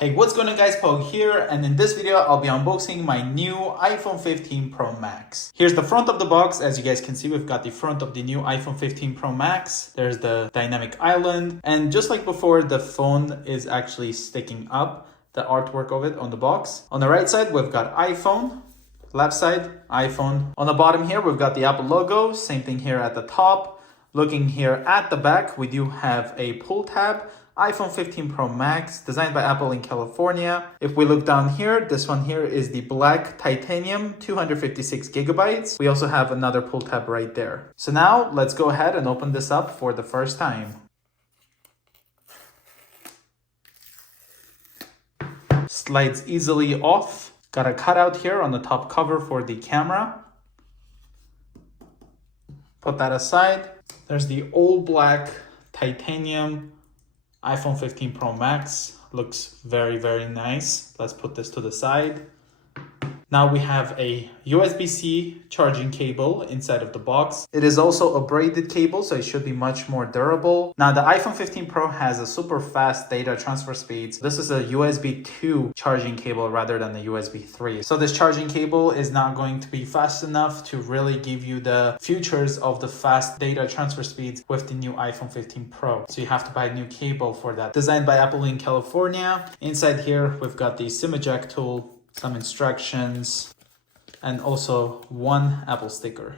Hey, what's going on guys, Pog here, and in this video I'll be unboxing my new iPhone 15 Pro Max. Here's the front of the box. As you guys can see, we've got the front of the new iPhone 15 Pro Max. There's the dynamic island, and just like before, the phone is actually sticking up, the artwork of it on the box. On the right side, we've got iPhone. Left side, iPhone. On the bottom here, we've got the Apple logo. Same thing here at the top. Looking here at the back, we do have a pull tab. iPhone 15 Pro Max, designed by Apple in California. If we look down here, this one here is the black titanium, 256 gigabytes. We also have another pull tab right there. So now let's go ahead and open this up for the first time. Slides easily off. Got a cutout here on the top cover for the camera. Put that aside. There's the all black titanium iPhone 15 Pro Max. Looks very, very nice. Let's put this to the side. Now we have a USB-C charging cable inside of the box. It is also a braided cable, so it should be much more durable. Now the iPhone 15 Pro has a super fast data transfer speeds. This is a USB 2 charging cable rather than the USB 3. So this charging cable is not going to be fast enough to really give you the features of the fast data transfer speeds with the new iPhone 15 Pro. So you have to buy a new cable for that. Designed by Apple in California. Inside here, we've got the SIM eject tool, some instructions, and also one Apple sticker.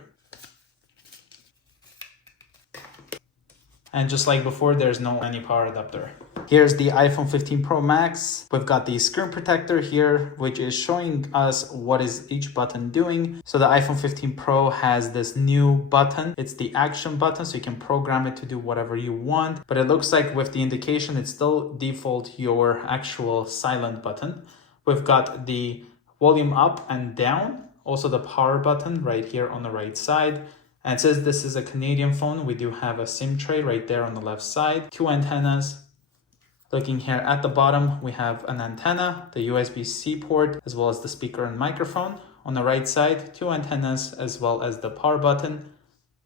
And just like before, there's no any power adapter. Here's the iPhone 15 Pro Max. We've got the screen protector here, which is showing us what is each button doing. So the iPhone 15 Pro has this new button. It's the action button, so you can program it to do whatever you want. But it looks like with the indication, it's still default your actual silent button. We've got the volume up and down, also the power button right here on the right side. And it says this is a Canadian phone. We do have a SIM tray right there on the left side, two antennas. Looking here at the bottom, we have an antenna, the USB-C port, as well as the speaker and microphone. On the right side, two antennas, as well as the power button.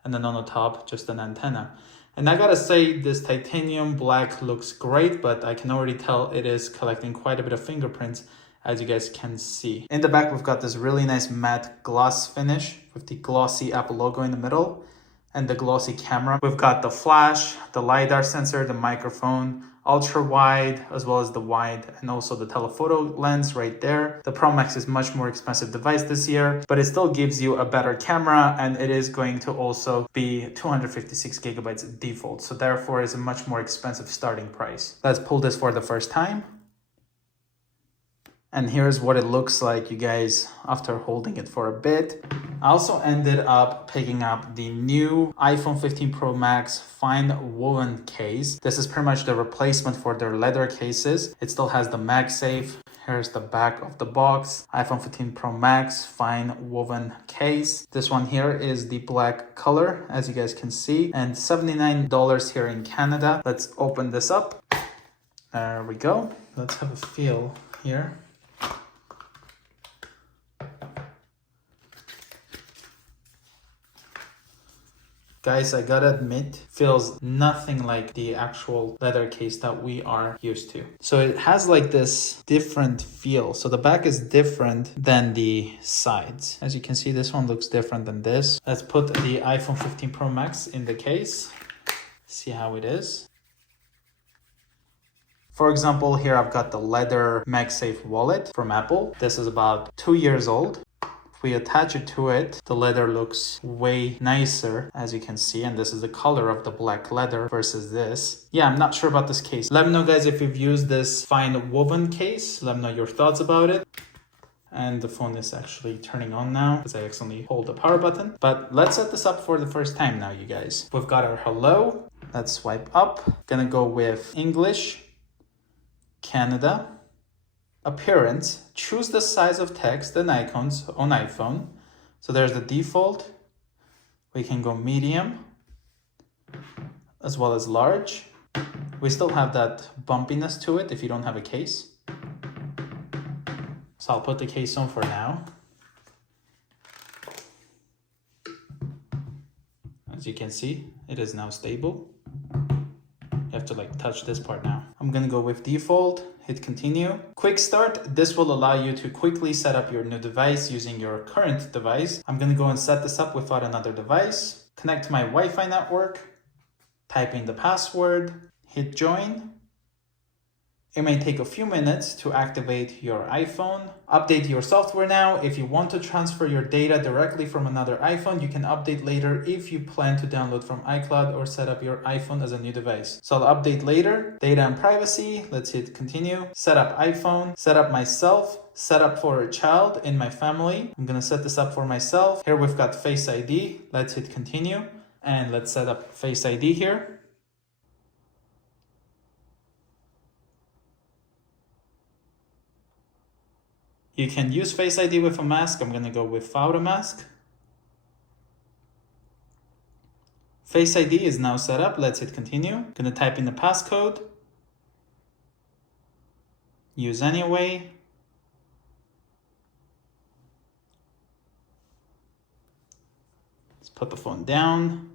And then on the top, just an antenna. And I gotta say, this titanium black looks great, but I can already tell it is collecting quite a bit of fingerprints, as you guys can see. In the back, we've got this really nice matte gloss finish with the glossy Apple logo in the middle and the glossy camera. We've got the flash, the LiDAR sensor, the microphone, ultra wide, as well as the wide, and also the telephoto lens right there. The Pro Max is much more expensive device this year, but it still gives you a better camera, and it is going to also be 256 gigabytes default. So therefore is a much more expensive starting price. Let's pull this for the first time. And here's what it looks like, you guys, after holding it for a bit. I also ended up picking up the new iPhone 15 Pro Max fine woven case. This is pretty much the replacement for their leather cases. It still has the MagSafe. Here's the back of the box. iPhone 15 Pro Max fine woven case. This one here is the black color, as you guys can see, and $79 here in Canada. Let's open this up. There we go. Let's have a feel here. Guys, I gotta admit, feels nothing like the actual leather case that we are used to. So it has like this different feel. So the back is different than the sides. As you can see, this one looks different than this. Let's put the iPhone 15 Pro Max in the case. See how it is. For example, here I've got the leather MagSafe wallet from Apple. This is about 2 years old. If we attach it to it, the leather looks way nicer, as you can see, and this is the color of the black leather versus this. Yeah, I'm not sure about this case. Let me know, guys, if you've used this fine woven case. Let me know your thoughts about it. And the phone is actually turning on now because I accidentally hold the power button. But let's set this up for the first time now, you guys. We've got our hello. Let's swipe up. Gonna go with English, Canada. Appearance, choose the size of text and icons on iPhone. So there's the default. We can go medium as well as large. We still have that bumpiness to it if you don't have a case. So I'll put the case on for now. As you can see, it is now stable. You have have to like touch this part now. I'm gonna go with default, hit continue. Quick start, this will allow you to quickly set up your new device using your current device. I'm gonna go and set this up without another device. Connect to my Wi-Fi network, type in the password, hit join. It may take a few minutes to activate your iPhone. Update your software now. If you want to transfer your data directly from another iPhone, you can update later if you plan to download from iCloud or set up your iPhone as a new device. So I'll update later. Data and privacy, let's hit continue. Set up iPhone, set up myself, set up for a child in my family. I'm gonna set this up for myself. Here we've got Face ID. Let's hit continue. And let's set up Face ID here. You can use Face ID with a mask. I'm gonna go without a mask. Face ID is now set up. Let's hit continue. I'm gonna type in the passcode. Use anyway. Let's put the phone down.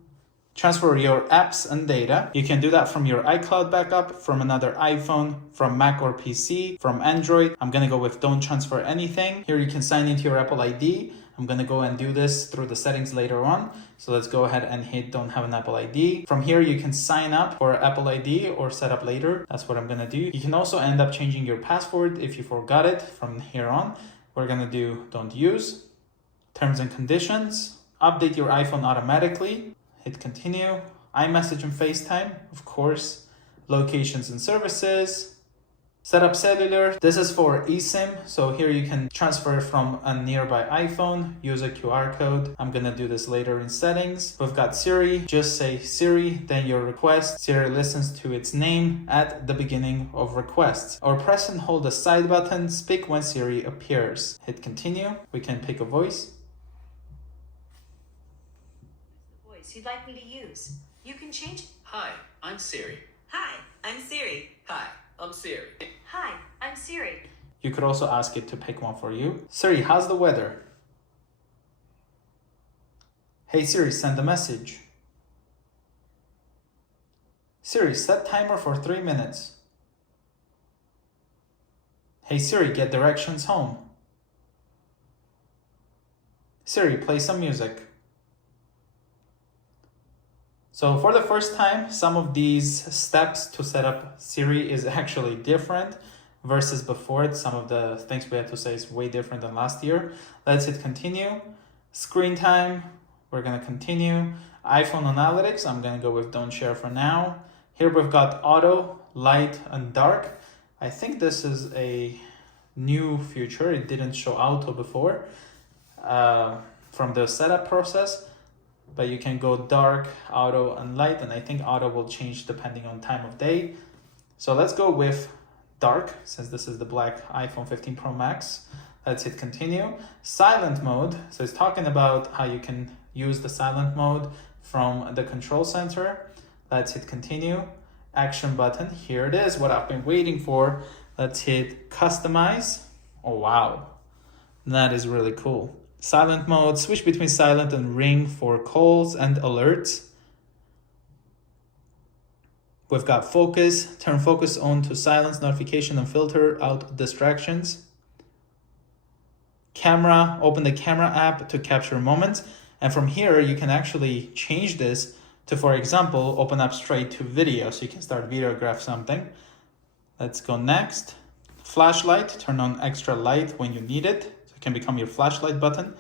Transfer your apps and data. You can do that from your iCloud backup, from another iPhone, from Mac or PC, from Android. I'm gonna go with don't transfer anything. Here you can sign into your Apple ID. I'm gonna go and do this through the settings later on. So let's go ahead and hit don't have an Apple ID. From here, you can sign up for Apple ID or set up later. That's what I'm gonna do. You can also end up changing your password if you forgot it from here on. We're gonna do don't use. Terms and conditions. Update your iPhone automatically. Hit continue. iMessage and FaceTime, of course. Locations and services. Set up cellular. This is for eSIM. So here you can transfer from a nearby iPhone. Use a QR code. I'm gonna do this later in settings. We've got Siri. Just say Siri, then your request. Siri listens to its name at the beginning of requests. Or press and hold the side button. Speak when Siri appears. Hit continue. We can pick a voice. You'd like me to use. You can change. Hi, I'm Siri. Hi, I'm Siri. Hi, I'm Siri. Hi, I'm Siri. You could also ask it to pick one for you. Siri, how's the weather? Hey Siri, send a message. Siri, set timer for 3 minutes. Hey Siri, get directions home. Siri, play some music. So for the first time, some of these steps to set up Siri is actually different versus before. Some of the things we had to say is way different than last year. Let's hit continue. Screen time, we're gonna continue. iPhone analytics, I'm gonna go with don't share for now. Here we've got auto, light, and dark. I think this is a new feature. It didn't show auto before from the setup process. But you can go dark, auto, and light, and I think auto will change depending on time of day. So let's go with dark, since this is the black iPhone 15 Pro Max. Let's hit continue. Silent mode, so it's talking about how you can use the silent mode from the control center. Let's hit continue. Action button, here it is, what I've been waiting for. Let's hit customize. Oh wow, that is really cool. Silent mode, switch between silent and ring for calls and alerts. We've got focus, turn focus on to silence, notification, and filter out distractions. Camera, open the camera app to capture moments. And from here, you can actually change this to, for example, open up straight to video. So you can start videograph something. Let's go next. Flashlight, turn on extra light when you need it. Can become your flashlight button.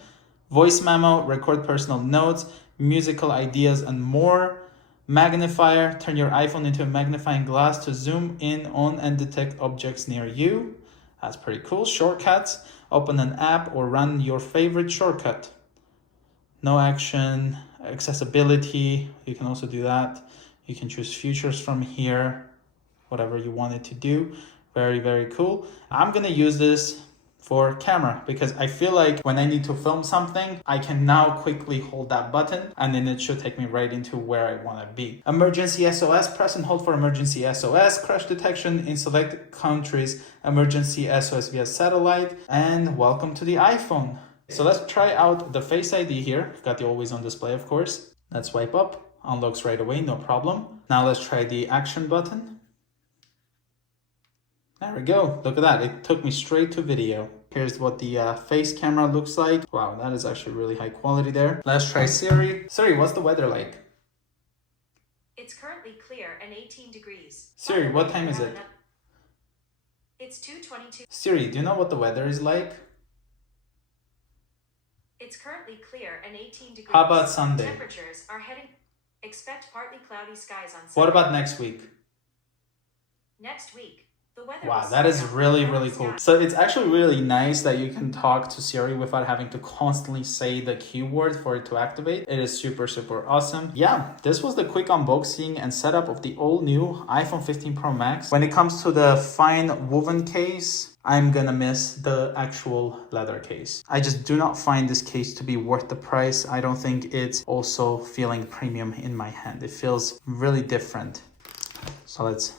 Voice memo, record personal notes, musical ideas, and more. Magnifier, turn your iPhone into a magnifying glass to zoom in on and detect objects near you. That's pretty cool. Shortcuts, open an app or run your favorite shortcut. No action, accessibility, you can also do that. You can choose features from here, whatever you want it to do. Very, very cool. I'm gonna use this for camera because I feel like when I need to film something, I can now quickly hold that button and then it should take me right into where I want to be. Emergency SOS, press and hold for emergency SOS, crash detection in select countries, emergency SOS via satellite, and welcome to the iPhone. So let's try out the Face ID here. Got the always on display, of course. Let's swipe up. unlocks right away, no problem. Now let's try the action button. There we go. Look at that. It took me straight to video. Here's what the face camera looks like. Wow, that is actually really high quality there. Let's try Siri. Siri, what's the weather like? It's currently clear and 18 degrees. Siri, what time is it? It's 2:22. Siri, do you know what the weather is like? It's currently clear and 18 degrees. How about Sunday? Temperatures are heading. Expect partly cloudy skies on Sunday. What about next week? Next week? The weather Wow, will that is start really, out really with cool. cloudy So it's actually really nice that you can talk to Siri without having to constantly say the keyword for it to activate. It is super, super awesome. Yeah, this was the quick unboxing and setup of the all new iPhone 15 Pro Max. When it comes to the fine woven case, I'm gonna miss the actual leather case. I just do not find this case to be worth the price. I don't think it's also feeling premium in my hand. It feels really different. So let's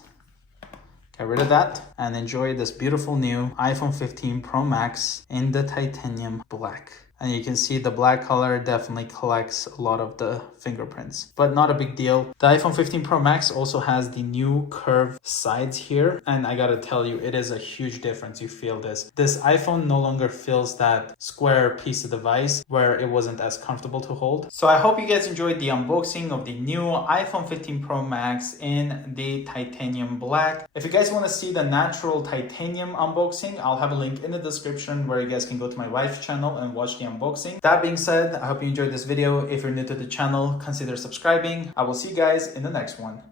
get rid of that and enjoy this beautiful new iPhone 15 Pro Max in the titanium black. And you can see the black color definitely collects a lot of the fingerprints, but not a big deal. The iPhone 15 Pro Max also has the new curved sides here. And I gotta tell you, it is a huge difference. You feel this. This iPhone no longer feels that square piece of device where it wasn't as comfortable to hold. So I hope you guys enjoyed the unboxing of the new iPhone 15 Pro Max in the titanium black. If you guys wanna see the natural titanium unboxing, I'll have a link in the description where you guys can go to my wife's channel and watch the unboxing. That being said, I hope you enjoyed this video. If you're new to the channel, consider subscribing. I will see you guys in the next one.